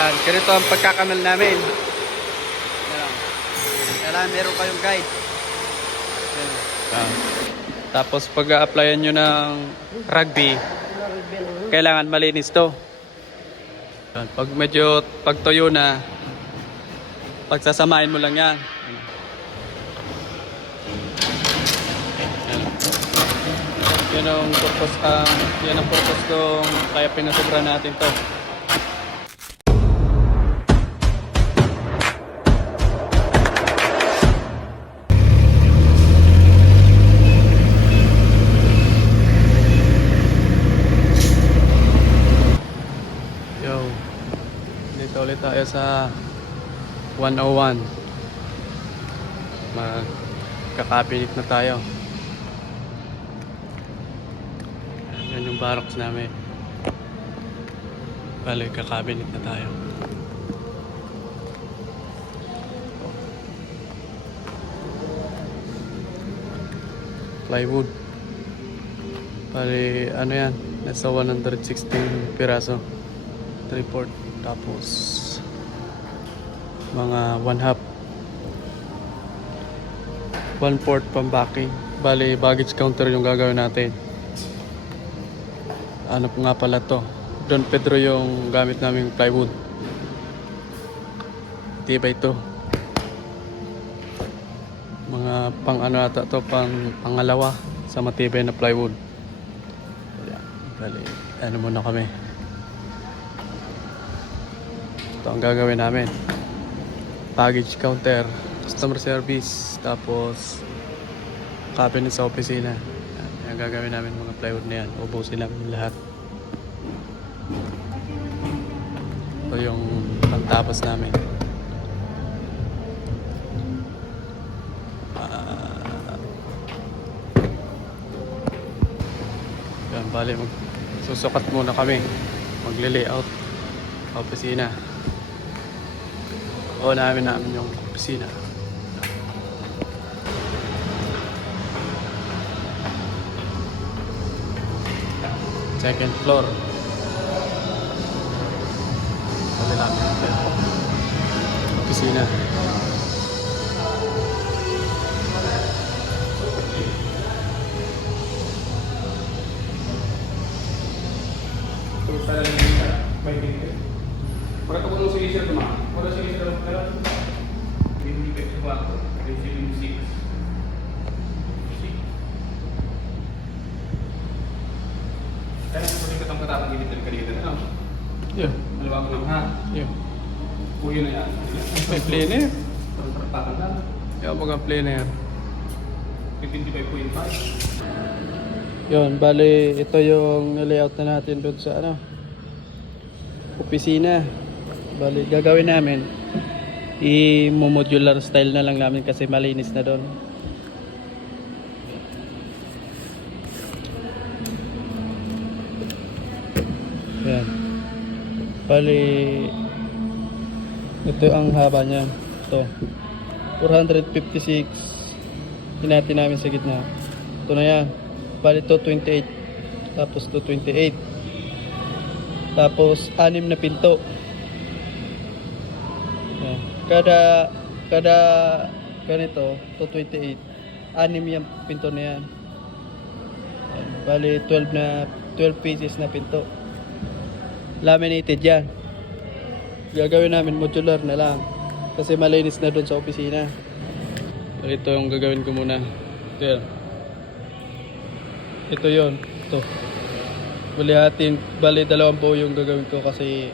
Yan, ganito ang pagkakamil namin. Yan. Kailangan meron kayong guide. Yan. Yan. Tapos pag-a-applyan nyo ng rugby, kailangan malinis to. Yan. Pag medyo pagtuyo na, pagsasamahin mo lang yan. Yan ang purpose, yan ang purpose kung kaya pinasobra natin to. Yo, dito ulit tayo sa 101. Magkakapilit na tayo. Yan yung barracks namin. Bale, kakabinet na tayo. Plywood. Bale, ano yan? Nasa 116 piraso. 3/4. Tapos, mga 1/2. 1/4 pang-backing. Bale, baggage counter yung gagawin natin. Ano po nga pala to? Don Pedro yung gamit naming plywood. Tibay to. Mga pang ano ata to, pangalawa sa matibay na plywood. Yan. Bali, ano muna kami. Ito ang gagawin namin. Baggage counter, customer service, tapos cabinet sa opisina. Yan gagawin namin, mga plywood na yan. Ubusin namin lahat. Ito yung pantapos namin. Yan, bali susukat muna kami. Magle-layout opisina. O namin yung opisina. Second floor. Bali namin opisina. Para kung ano sige sir tuma, para sige sir pero hindi pa ito ba? Kasi yung six. Kaya kung hindi ka tang katapang gilid ng kanina na. Yeah. Maluwag lang ha. Yeah. Puyo na yan. May planer. Trapakan lang. Yung mga planer. 55.5. Yun, bali ito yung layout na natin doon sa ano, opisina. Bali gagawin namin, i-modular style na lang namin kasi malinis na doon. Yan. Bali ito ang haba niya. Ito 456. Hinati namin sa gitna. Ito na yan. Bali ito 28. Tapos ito 28. Tapos 6 na pinto. Yan. Kada ganito, ito 28. 6 yung pinto na yan. Yan. Bali 12 pieces na pinto. Laminated yan. Gagawin namin modular na lang. Kasi malinis na doon sa opisina. Ito yung gagawin ko muna. Ito. Ito yon. Ito. Bali dalawang buo yung gagawin ko kasi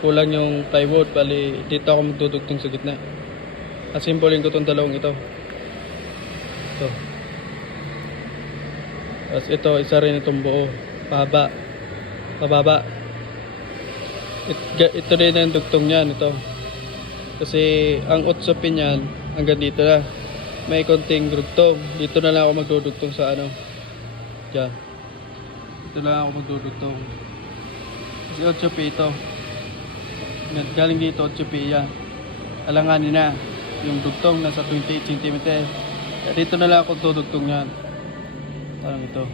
kulang yung plywood. Bali dito ako magdudugtong sa gitna. Asimbolin ko itong dalawang ito. Ito. Tapos ito, isa rin itong buo. Pababa. Ito din ang dugtong niyan. Ito. Kasi ang 8 pin niyan hanggang dito na. May konting dugtong. Dito na lang ako magdudugtong sa ano. Diyan. Dito na lang ako magdudugtong. Kasi 8 pi ito. Galing dito 8 pi yan. Alanganin na. Yung dugtong nasa 28 cm. Dito na lang ako dudugtong yan. Parang ito.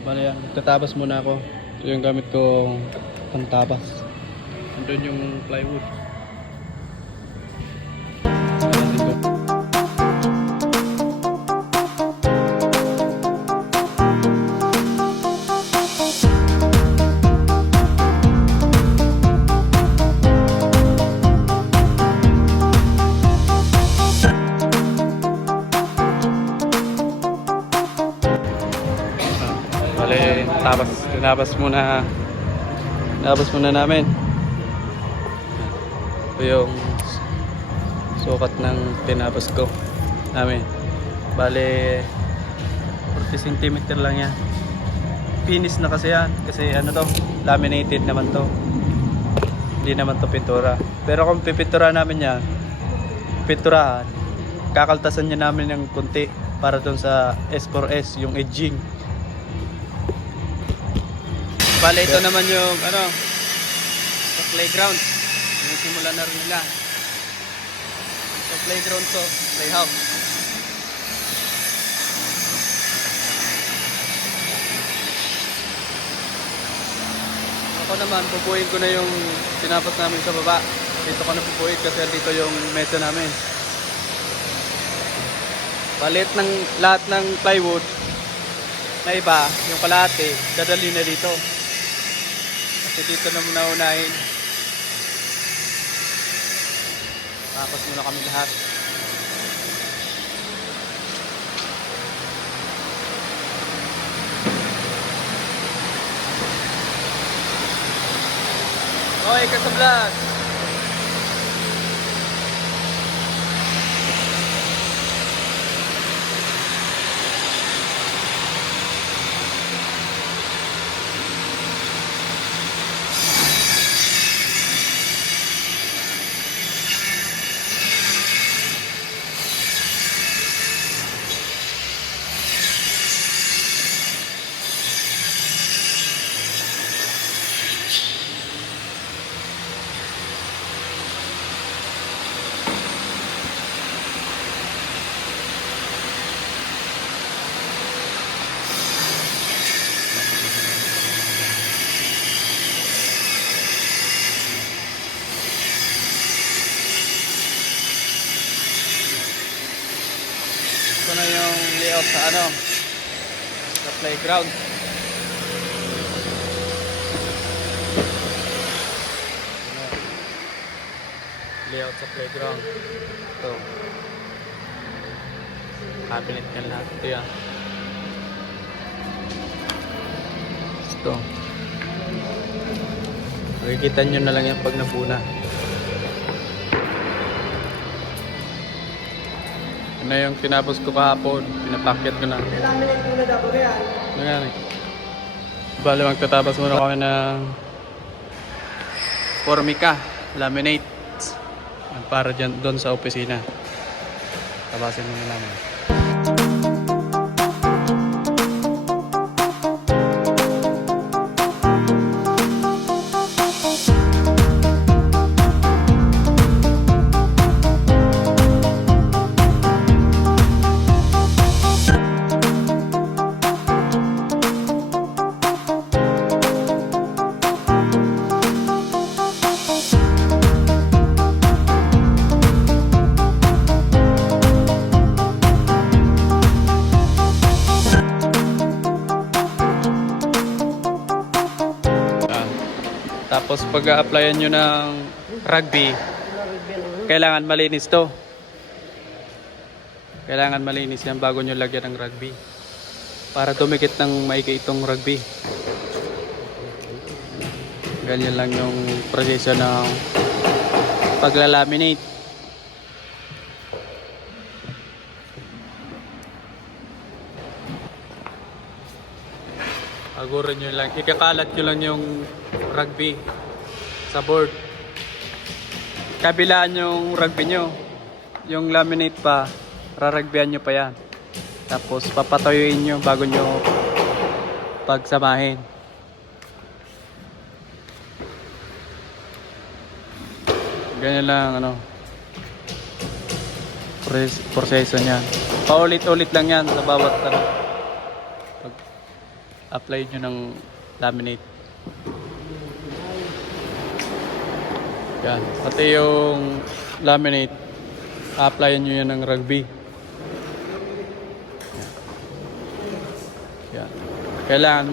Bale yan. Tatabas muna ako. Ito yung gamit kong pantabas. Nandun yung plywood. Bale, tinabas muna namin. Ito yung sukat ng tinabas ko namin. Bale, 40 cm lang yan. Finish na kasi yan. Kasi ano to, laminated naman to. Hindi naman to pintura. Pero kung pipintura namin yan, pinturahan, kakaltasan niya namin ng kunti para doon sa S4S, yung edging. Bale, ito naman yung ano, sa playground. Yung simula na rin nila. Sa playground to, playhouse. Ako naman, pupuin ko na yung tinapos namin sa baba. Dito ko na pupuin kasi dito yung mesa namin. Balit ng lahat ng plywood na iba, yung kalahati, dadali na dito. Kasi dito na muna unahin. Tapos muna kami lahat. Oy, Kasablad! Ito na yung layout sa ano, sa playground. Layout sa playground. Ito. Cabinet yan lahat. Ito yan. Ito. Makikita nyo na lang yan pag nabuna. Ano yung tinapos ko kahapon, pinapakyat ko na. Laminate muna daw ba yan? Ano nga eh. Bale, magtatapos muna kami ng Formica, laminate. Para dyan, doon sa opisina. Tabasin muna namin. Tapos pag-a-applyan nyo ng rugby, kailangan malinis to. Kailangan malinis yan bago nyo lagyan ng rugby. Para dumikit ng maigi itong rugby. Ganyan lang yung proseso ng paglalaminate. Agurin nyo lang, ikakalat nyo lang yung rugby sa board. Kabilaan yung rugby nyo. Yung laminate pa, rarugbihan nyo pa yan. Tapos papatuyuin nyo bago nyo pagsamahin. Ganyan lang ano, proseso niyan. Paulit-ulit lang yan sa bawat ano, apply nyo ng laminate. Yan. Pati yung laminate, applyan nyo yan ng rugby. Yan. Kailangan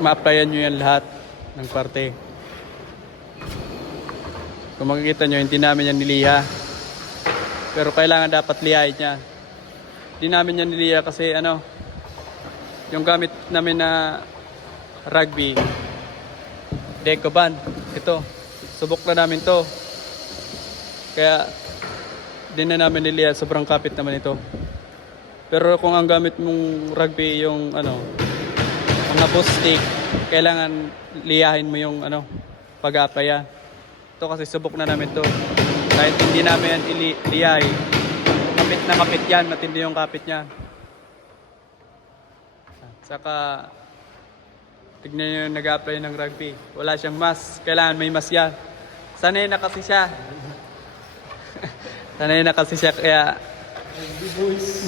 ma-applyan nyo yan lahat ng parte. Kung makikita nyo, hindi namin yan niliha. Pero kailangan dapat lihain niya. Hindi namin yan niliha kasi ano, yung gamit namin na rugby, Decoban. Ito, subok na namin to. Kaya, di na namin niliha. Sobrang kapit naman ito. Pero kung ang gamit mong rugby yung ano, mga boss stick, kailangan liyahin mo yung ano, pag-applyan. Ito kasi subok na namin to. Kahit hindi namin yan liyahin, kapit na kapit yan, matindi yung kapit niya. Saka, tignan nyo yung nag-apply ng rugby. Wala siyang mask. Kailangan may mask yan. Sanay na kasi siya. Sanay na kasi siya. Kaya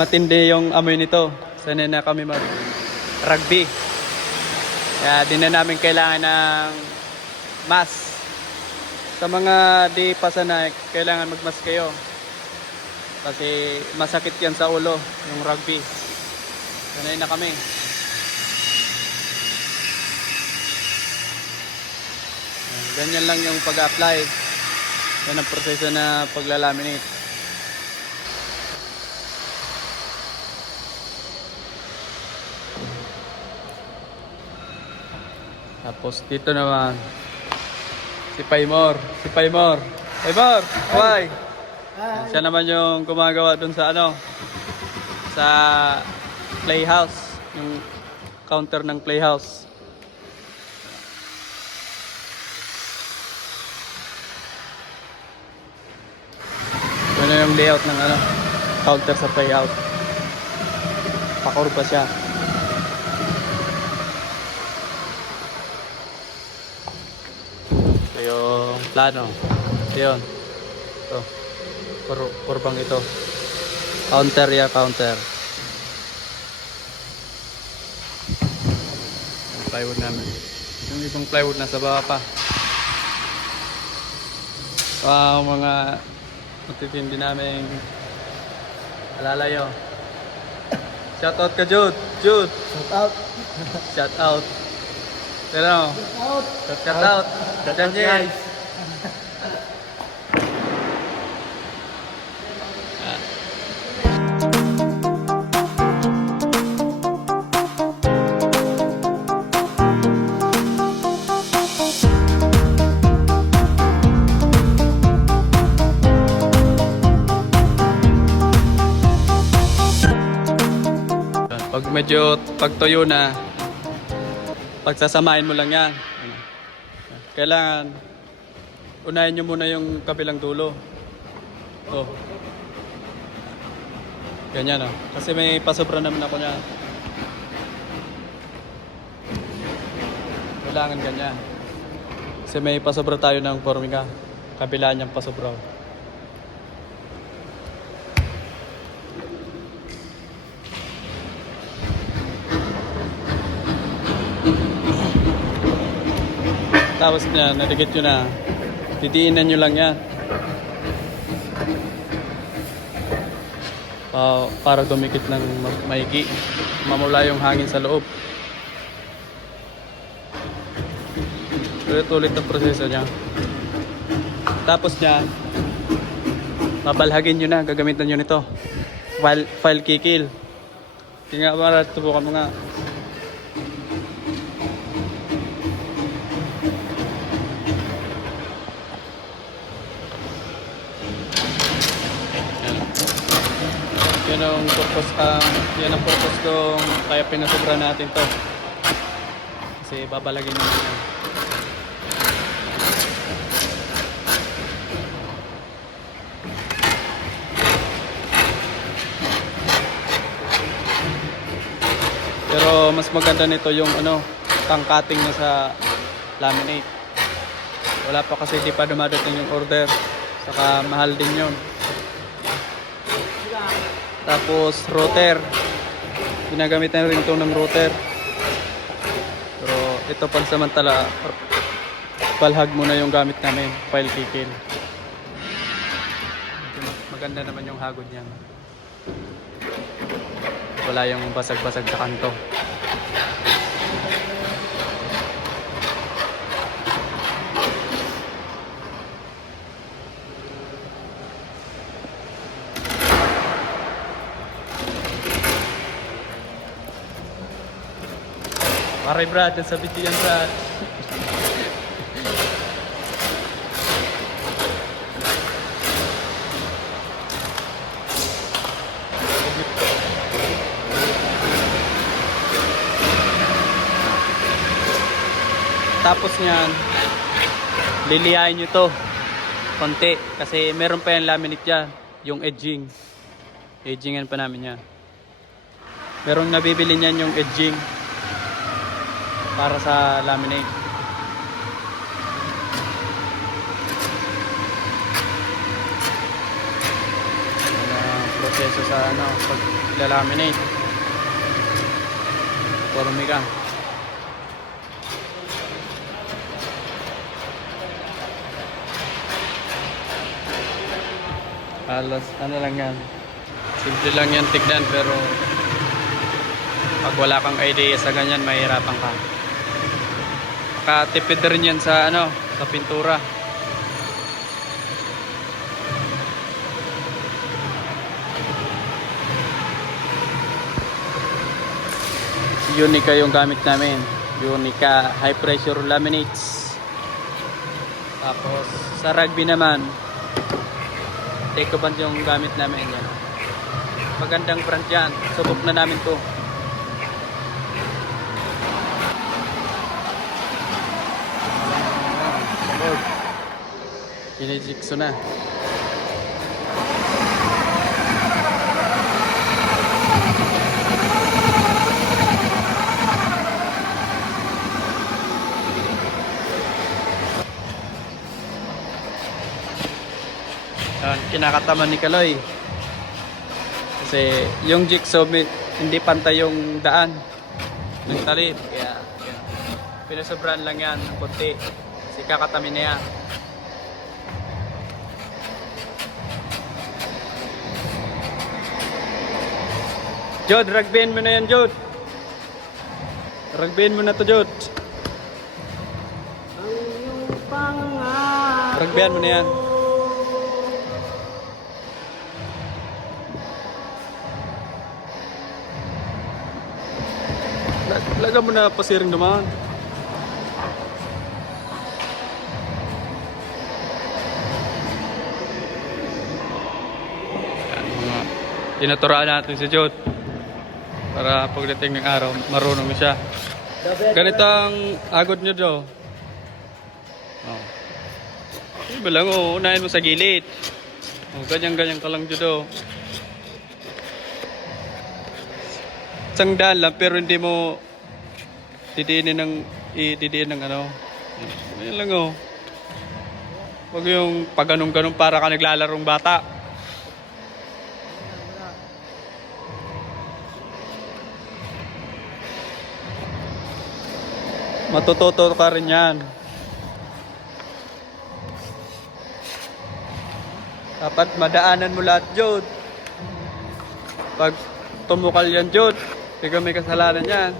matindi yung amoy nito. Sanay na kami mag-rugby. Kaya di na namin kailangan ng mask. Sa mga di pa sanay, kailangan mag-mask kayo. Kasi masakit yan sa ulo, yung rugby. Sanay na kami. Ganyan lang yung pag-apply. Yan ang proseso na paglalaminate. Tapos dito naman si Paymor. Paymor, why? Siya naman yung gumagawa dun sa ano, sa playhouse, yung counter ng playhouse. Ano yung layout ng ano, counter sa playhouse. Pakurba siya. Ito yung plano. Ito yun. Ito. Kurbang ito. Counter ya, counter. Yung plywood namin. Yung ibang plywood nasa baba pa. Wow, mga matitindi namin alalayo. Shout out ka, Jude. Shout out. Shout out. Pero, shout out. Daniel. Pag medyo pagtuyo na, pagsasamahin mo lang yan. Kailangan unahin nyo muna yung kabilang dulo. Oh. Ganyan, oh. Kasi may pasobra naman ako niya. Kailangan ganyan. Kasi may pasobra tayo ng formika. Kabila niyang pasobra. Tapos na, naligit nyo na. Didiinan nyo lang yan. Para dumikit ng maigi. Mamula yung hangin sa loob. Ulit-ulit ang proseso niya. Tapos niya, babalhagin nyo na. Gagamitan nyo nito. File kikil. Tingnan mo, tubukan mo nga. Yan ang purpose kung kaya pinasobra natin to. Kasi babalagin natin yan. Pero mas maganda nito yung ano, tang-cutting na sa laminate. Wala pa kasi di pa dumadating yung order. Saka mahal din yun. Tapos router. Ginagamit na rin ito ng router. Pero ito pansamantala palhag muna yung gamit namin, file tickle. Maganda naman yung hagod niya. Wala yung basag-basag sa kanto. Maray Brad, sa video yan Brad. Tapos niyan, liliyain nyo to konti kasi meron pa yan laminate dyan, yung edging. Edgingan pa namin yan. Merong nabibili niyan yung edging para sa laminate. Walang proseso sa pag-laminate. Formiga. Halos lang yan. Simple lang yan tignan pero pag wala kang idea sa ganyan mahirapan ka. Makatipid rin yan sa sa pintura. Unica yung gamit namin. Unica high pressure laminates. Tapos sa rugby naman Ecoband yung gamit namin yan. Magandang brand yan. Subok na namin to. Pinijikso na. Kinakataman ni Kaloy kasi yung jigsaw hindi pantay yung daan ng talib kaya pinasobrahan lang yan ng konti kasi kakatamin na yan. Jod, rugbyhan mo na yan Jod, rugbyhan mo na to Jod, rugbyhan mo na yan. Laga mo na pasiring naman. Tinaturaan natin si Jod para pagdating ng araw marunong na siya. Ganito ang agod nyo do. Iba lang unahin mo sa gilid. Ganyan-ganyan ka lang Jod. Isang daan lang pero hindi mo didiin ng Ayan lang Huwag yung pag ganun para ka naglalarong bata. Matututo ka rin yan. Dapat madaanan mo lahat Jod. Pag tumukal yan Jod, ikaw may kasalanan yan.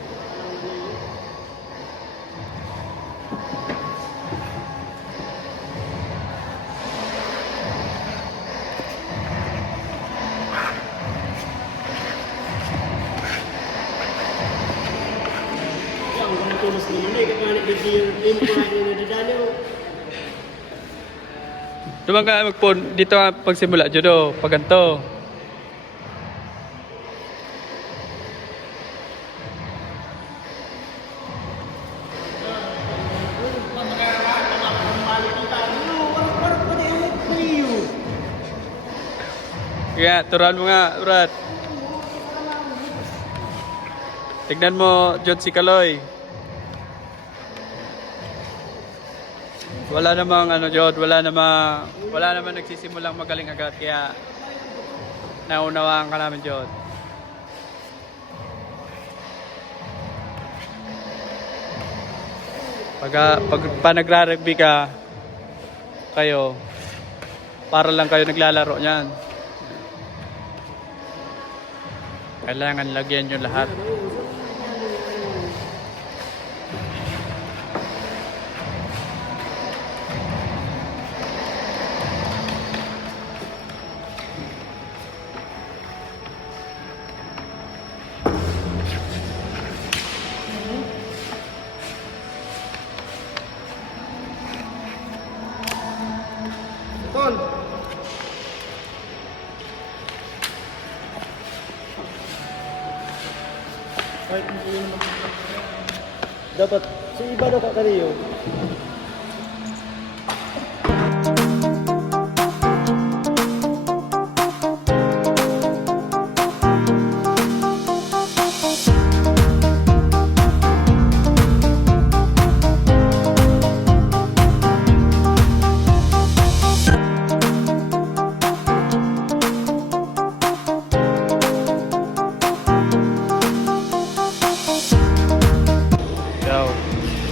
Dumang ka magpon dito pagsimula Jodo, pag ganito. Kaya turuan mo nga, Brad. Tignan mo Jod si Kaloy. Wala namang Jod, wala namang nagsisimulang magaling agad kaya naunawaan ka namin Jod. Pag nagra-rugby ka, kayo, para lang kayo naglalaro niyan. Kailangan lagyan nyo lahat. Tol! Kahit hindi naman. Dapat, sa iba daw kakariyo.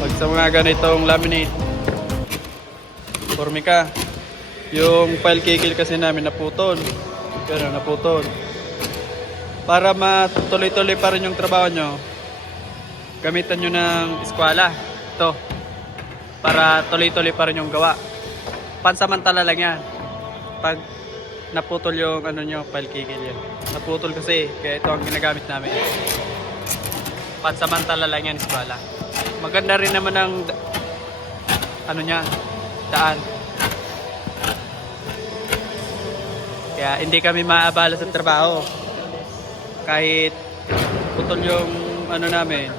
Pag sa mga ganitong laminate, Formica, yung file kikil kasi namin naputol. Pero naputol. Para matuloy-tuloy pa rin yung trabaho nyo, gamitan nyo ng eskwala. Ito. Para tuloy-tuloy pa rin yung gawa. Pansamantala lang yan. Pag naputol yung ano nyo, file kikil yan. Naputol kasi, kaya ito ang ginagamit namin. Pansamantala lang yan, eskwala. Maganda rin naman ang ano niya, daan. Kaya hindi kami maabala sa trabaho. Kahit putol yung ano namin,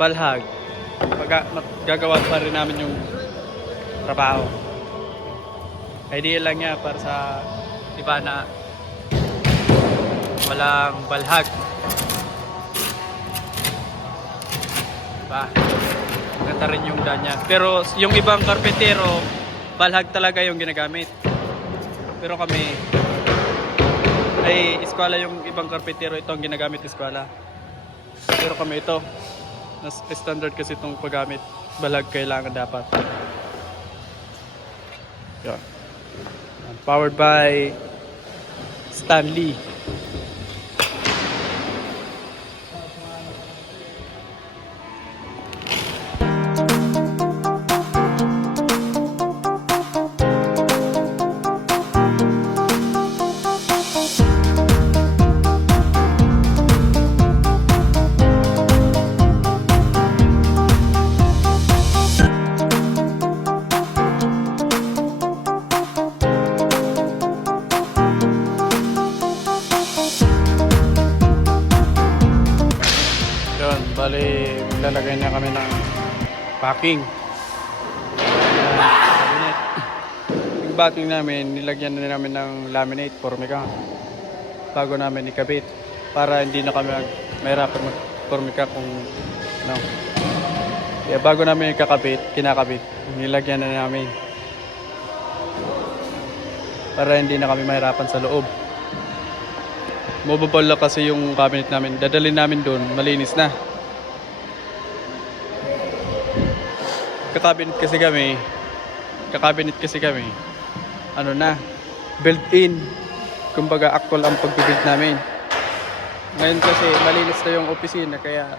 balhag, gagawa pa rin namin yung trabaho. Idea lang niya para sa iba na walang balhag. Maganda rin yung daan niya. Pero yung ibang karpentero, balhag talaga yung ginagamit. Pero kami, ay eskwala yung ibang karpentero, ito ang ginagamit eskwala. Pero kami ito, standard kasi itong paggamit. Balhag kailangan dapat. Yan. Powered by Stanley. Bali, maglalagay na kami ng packing. Cabinet. Yung backing namin, nilagyan na namin ng laminate, Formica. Bago namin ikabit. Para hindi na kami mahirapan mag-Formica kung no. Kaya bago namin kinakabit, nilagyan na namin. Para hindi na kami mahirapan sa loob. Movable lang kasi yung cabinet namin. Dadalhin namin doon, malinis na. Kakabinet kasi kami, ano na, built-in. Kumbaga actual ang pag-build namin. Ngayon kasi malinis na yung opisina, kaya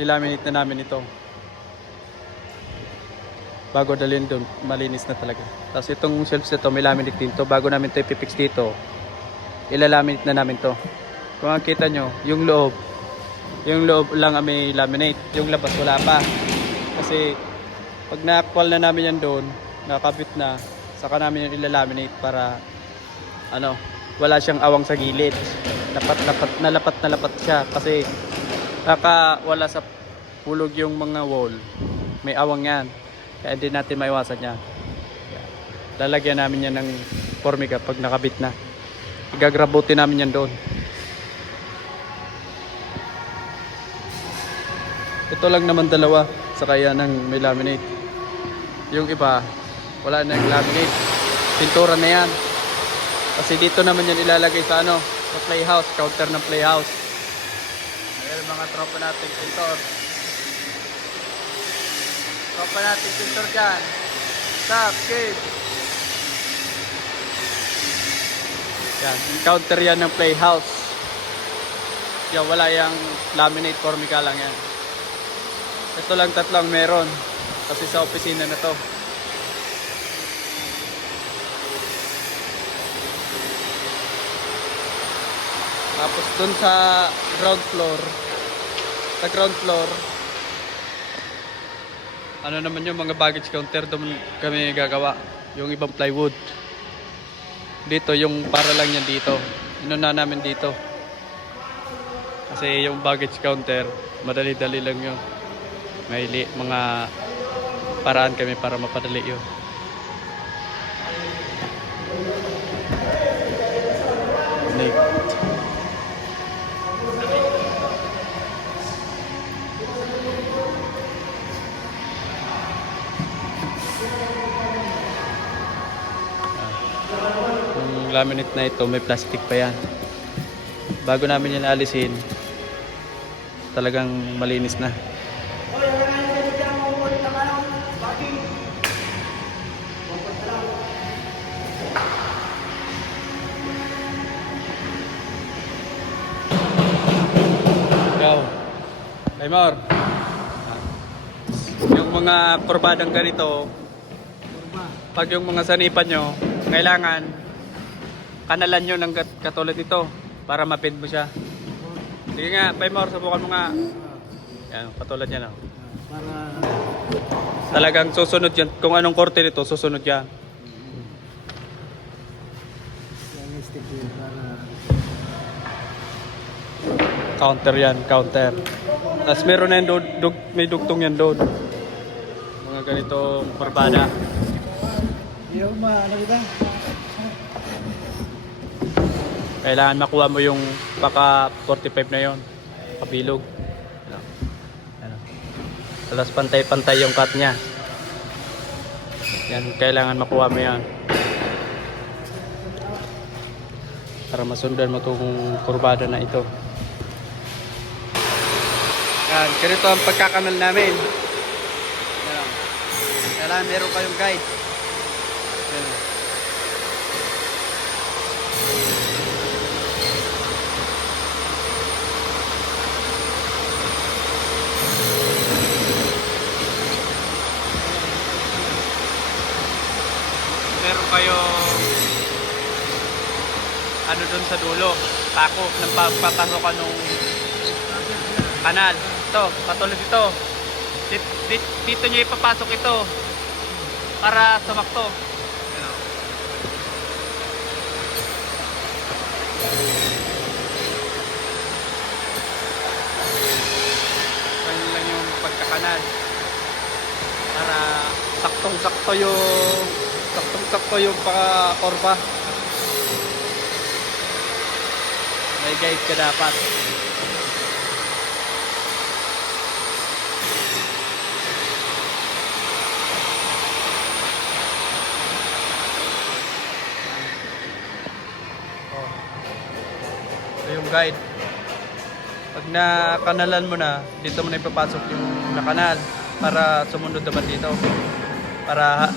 nilaminate na namin ito. Bago dalhin doon, malinis na talaga. Tapos itong shelves nito, may laminate din to. Bago namin ito ipipix dito, ilalaminate na namin to. Kung makita nyo, yung loob lang may laminate, yung labas wala pa. Kasi pag na-actual na namin yan doon, nakabit na, saka namin yung ilalaminate para ano, wala siyang awang sa gilid. Nalapat siya kasi wala sa hulog yung mga wall. May awang yan. Kaya hindi natin maiwasan yan. Lalagyan namin yan ng Formica pag nakabit na. Igagrabutin namin yan doon. Ito lang naman dalawa, saka yan ang may laminate. Yung iba, wala na yung laminate. Pintura na yan. Kasi dito naman yan ilalagay sa ano, sa playhouse, counter ng playhouse. Ayan mga tropa natin, pintor. pa natin pintor dyan. Stop, kid. Yan, counter yan ng playhouse. Yan, wala yung laminate formica lang yan. Ito lang tatlong meron. Kasi sa opisina na to. Tapos dun sa ground floor, ano naman yung mga baggage counter, doon kami gagawa. Yung ibang plywood. Dito, yung para lang yan dito. Inuna namin dito. Kasi yung baggage counter, madali-dali lang yun. May mga paraan kami para mapadali yun. Yung laminate na ito, may plastic pa yan. Bago namin yan alisin, talagang malinis na. Ikaw, Laymor. Yung mga kurbadang ganito, pag yung mga sanipan nyo, kailangan kanalan nyo ng katulad nito para mapin mo siya. Sige nga, Laymor, subukan mo nga. Yan, katulad yan. Para Talagang susunod yan. Kung anong korte nito, susunod yan. yung stick yun, para Counter yan, counter. Tapos meron na yan doon, may dugtong yan doon. Mga ganitong kurbada. yung ano kita? Kailangan makuha mo yung paka 45 na yon, kabilog. Ano. Tapos pantay-pantay yung cut niya. Yan, kailangan makuha mo yan. Para masundan mo itong kurbada na ito. Yan, ganito ang pagkakanal namin. Yan. Kailangan meron kayong guide. Yan. Meron kayong ano dun sa dulo, pako ng papasokan ng kanal. Ito, katulad ito. Dito nyo ipapasok ito para sumakto. Ganyan lang yung pagkakanal para saktong-sakto yung paka-korba. May guide ka dapat. Ito yung guide. Pag nakanalan mo na, dito mo na ipapasok yung nakanal para sumunod naman dito. Para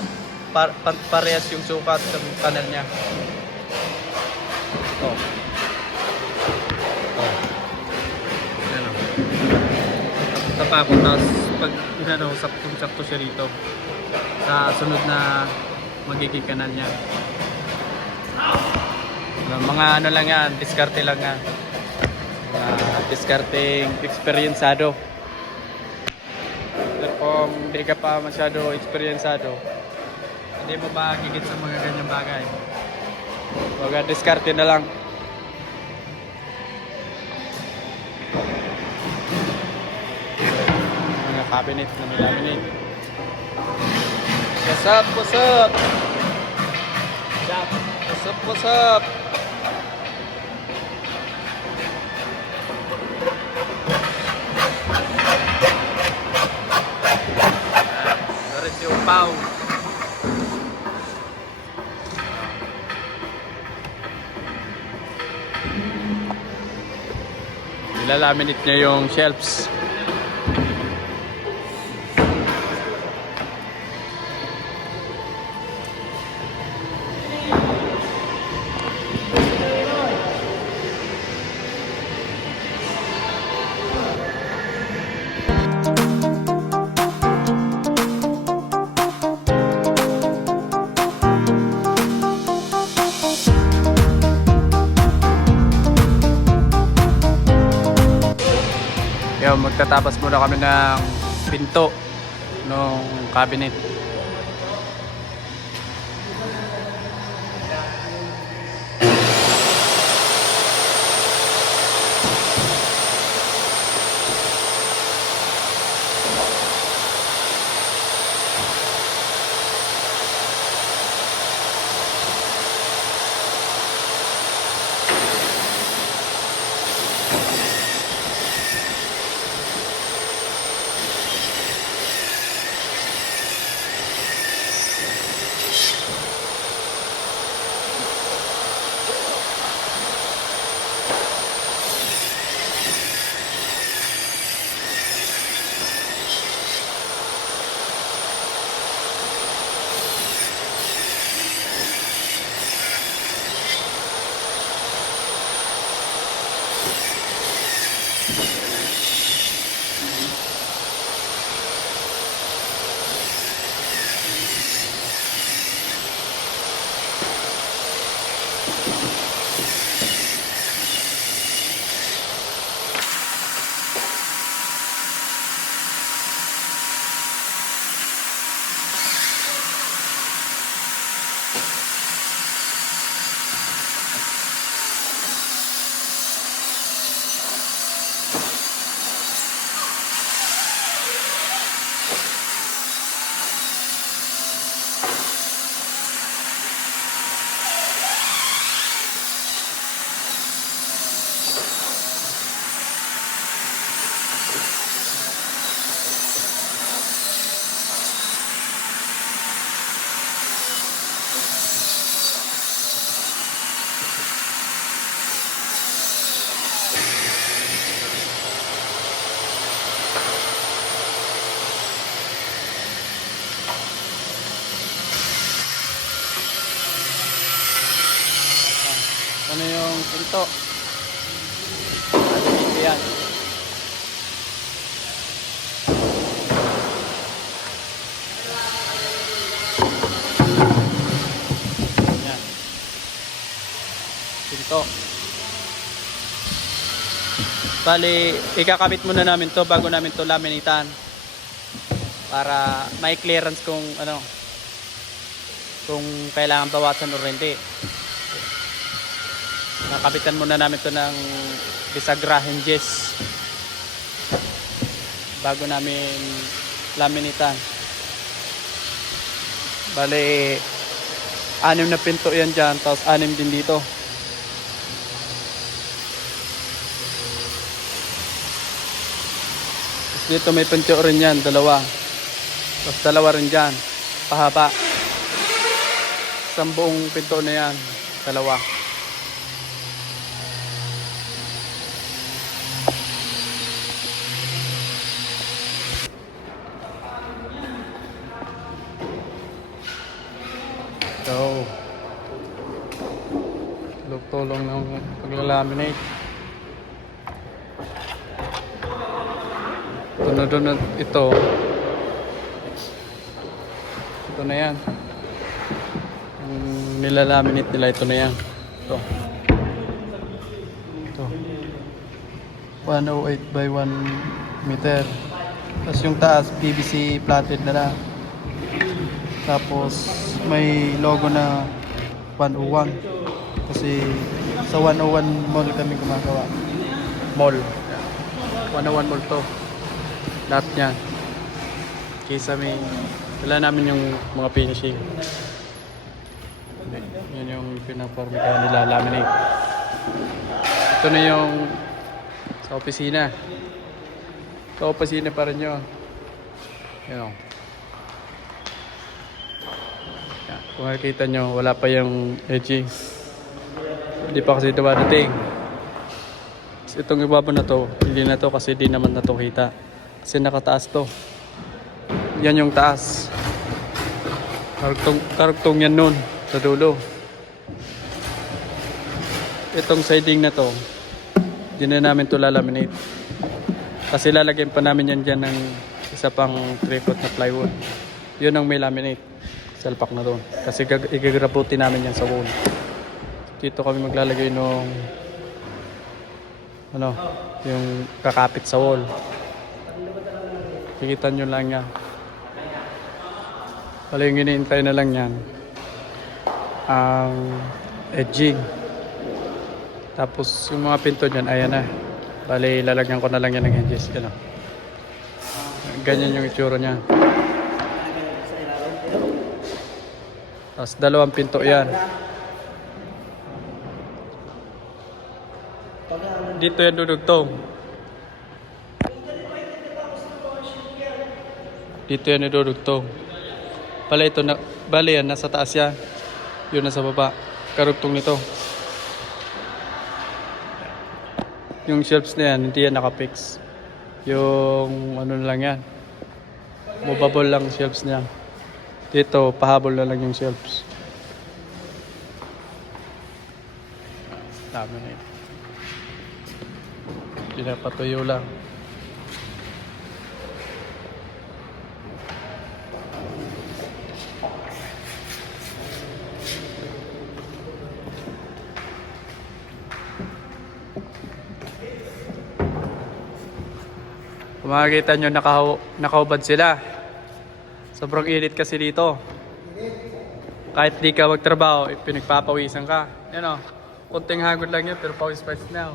parehas yung sukat sa kanal niya. Ito. Ito. Yan o. Tapos tapos pag saktong-sakto siya rito sa sunod na magiging kanal niya. Mga ano lang yan, diskarte lang yan. Diskarting eksperyensado. Pero kung hindi ka pa masyado eksperyensado, hindi mo magigit sa mga ganyang bagay. Huwag diskarte na lang. Mga cabinet na may laminate. What's up? What's up? What's up? What's up? Yung pau. Nilalaminate niya yung shelves. magtatapos muna kami ng pinto ng cabinet. Ano yung pinto? Dito yan. Yan. Pinto. Bali, ikakabit muna namin to bago namin to laminitan. Para may clearance kung ano, kung kailangan bawasan o hindi. Nakabitan muna namin to ng bisagra hinges bago namin laminitan. Bale, 6 na pinto yan dyan, tapos 6 din dito. Tapos dito may pinto rin yan, 2. Tapos 2 rin dyan, pahaba. Isang buong pinto na yan, 2. So, tulong ng paglalaminate. Tunod-tunod ito. Ito na yan. Yung nilalaminate nila, ito na yan. Ito. Ito. 108 by 1 meter. Tapos yung taas, PVC platted na lang. Tapos may logo na 101 kasi sa 101 mall kami gumagawa. Mall. 101 mall to. Lahat niyan. Kaysa may wala namin yung mga finishing. Yan yung pinapormika nila laminate. Ito na yung sa opisina. Sa opisina pa rin yun. Yan o. Kung makikita nyo, wala pa yung edging. Hindi pa kasi dumadating. Itong ibaba na to, hindi na to kasi di naman na to kita. Kasi nakataas to. Yan yung taas. Karugtong yan nun sa dulo. Itong siding na to, di na namin to lalaminate. Kasi lalagyan pa namin yan dyan ng isa pang 3/4 na plywood. Yun ang may laminate. Salpak na doon. Kasi igagraputin namin yan sa wall. Dito kami maglalagay nung ano, yung kakapit sa wall. Kikita nyo lang yan. Wala yung iniintay na lang yan. Ang edging. Tapos yung mga pinto dyan, ayan na. Bali, lalagyan ko na lang yan ng hinges. Yan o. Ganyan yung itsura niya. Tapos dalawang pinto yan. Dito yan dudugtong. Dito yan dudugtong. Bali yan, nasa taas yan. Yun nasa baba. Karugtong nito. Yung shelves na yan, hindi yan nakapix. Yung ano na lang yan. Movable lang shelves niya. Dito, pahabol na lang yung shelves. Dami na yun. Pinapatuyo lang. Kung makikita nyo, nakahubad sila. Sobrang init kasi dito. Kahit di ka magtrabaho, pinagpapawisan ka. Yan o, kunting hagod lang yun, pero pawis na.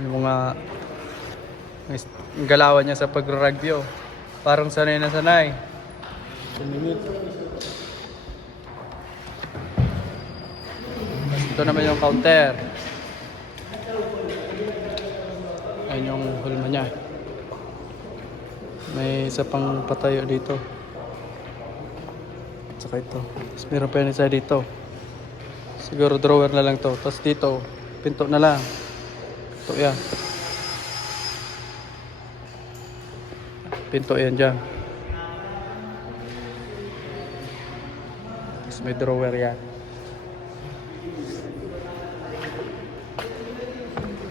Yung mga yung galawan niya sa pag-rugby, oh. Parang sanay na sanay. Tapos ito naman yung counter. Ayan yung hulma niya. May isa pang patayo dito. At saka ito. Tapos meron pa yun isa dito. Siguro drawer na lang to. Tapos dito, pinto na lang. Ito yan. Pinto yan dyan. Tapos may drawer yan.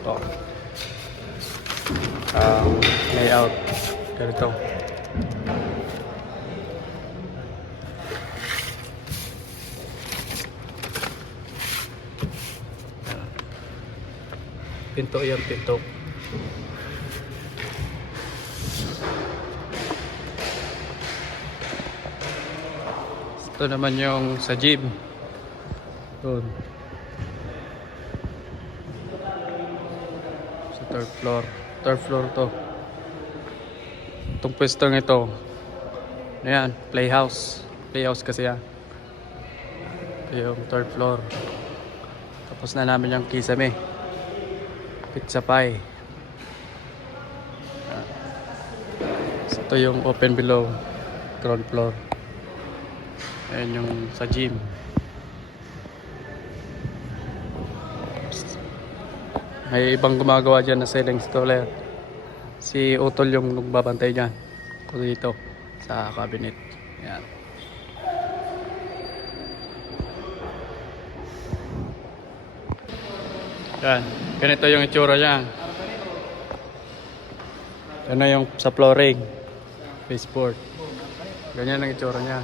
Ito. Layout. Ganito. Pinto yan, pinto. Ito naman yung sa gym. Doon. Sa third floor. Third floor to. Itong pwestong ito. Ayan, playhouse. Playhouse kasi yan. Ito yung third floor. Tapos na namin yung kisame. Pizza pie. Ito yung open below. Ground floor. Ayan yung sa gym. May ibang gumagawa dyan na ceiling installer. Si Utol yung nagbabantay dyan. Ko dito sa cabinet. Ayan. Yan. Ganito yung itsura niya. Yan na yung sa flooring. Baseboard. Ganyan ang itsura niya.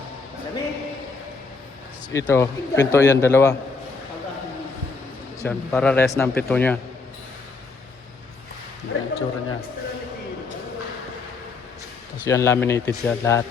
Ito, pinto yan, dalawa. Yan, para rest ng pinto niya. Ganyan ang itsura niya. Tapos yan, laminated siya lahat.